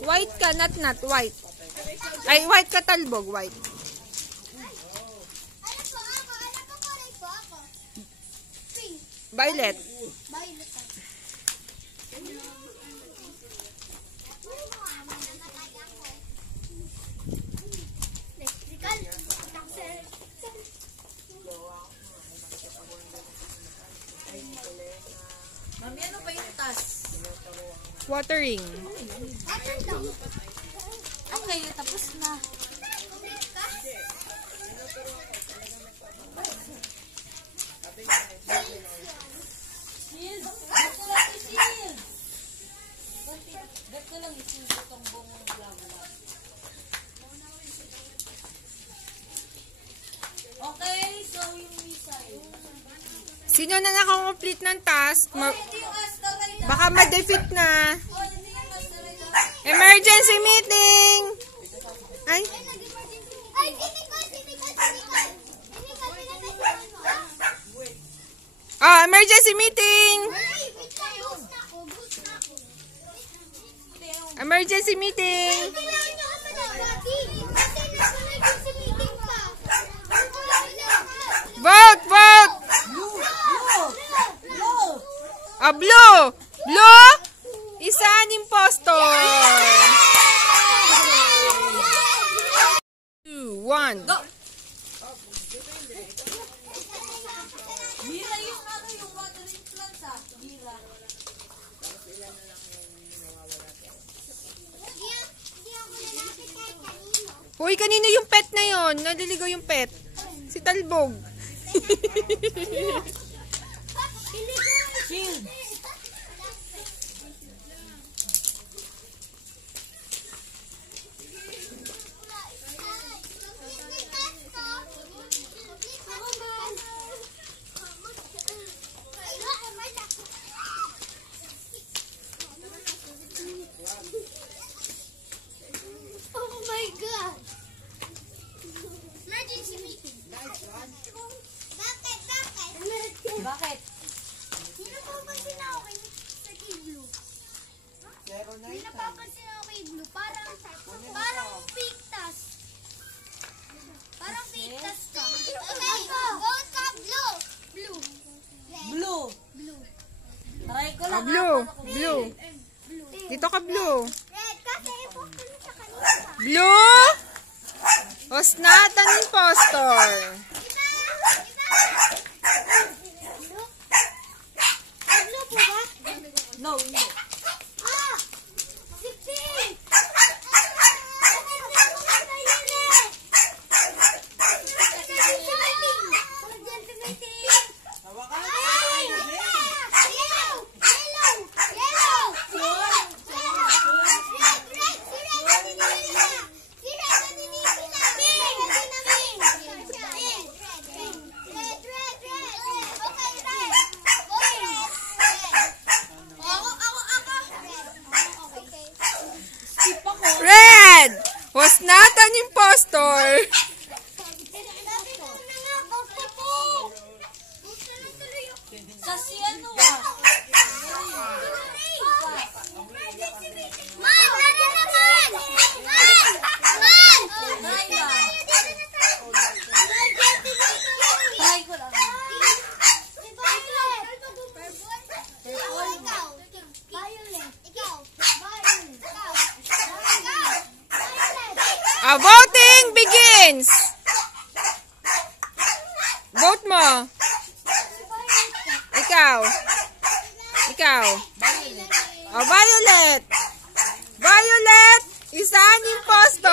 White ka, not white. Ay, white ka, talbog, white. Violet. Mami, ano pa yung tas? Watering. Okay, tapos na. Shield! Dito lang yung shield! Dito lang yung shield itong bungong blabla. Okay, so yung missile. Sino na nakakomplete ng task? Baka ma-defeat na. Emergency meeting! Ay? Oh, emergency meeting! Emergency meeting! Vote! Vote! Ah, blue! Blue! Isa ang impostor! 2, 1. Go! Mira yung ano yung watering plants ah. Mira. Hoy, kanino yung pet na yon? Naliligaw yung pet. Si Talbog. Shield! Oh my God! Emergency meeting. Bakit? Bakit? Hindi napapansin ako kay Blue. Hindi napapansin ako kay Blue. Parang pigtas. Parang pigtas ka. Okay, vote ka Blue. Blue. Blue. Blue. Try ko Ah, lang. blue. Blue. Blue. Dito ka, blue. Red kasi impostor na sa kanina. Blue? Was not an impostor. Blue po ba? No, hindi. Ah! Si Pink! Red was not an impostor. Sa si ano ah. Man! Tara naman! Man! Man! Try ko lang. Voting begins. Vote mo. Ikaw. Ikaw. Violet. Violet is an impostor.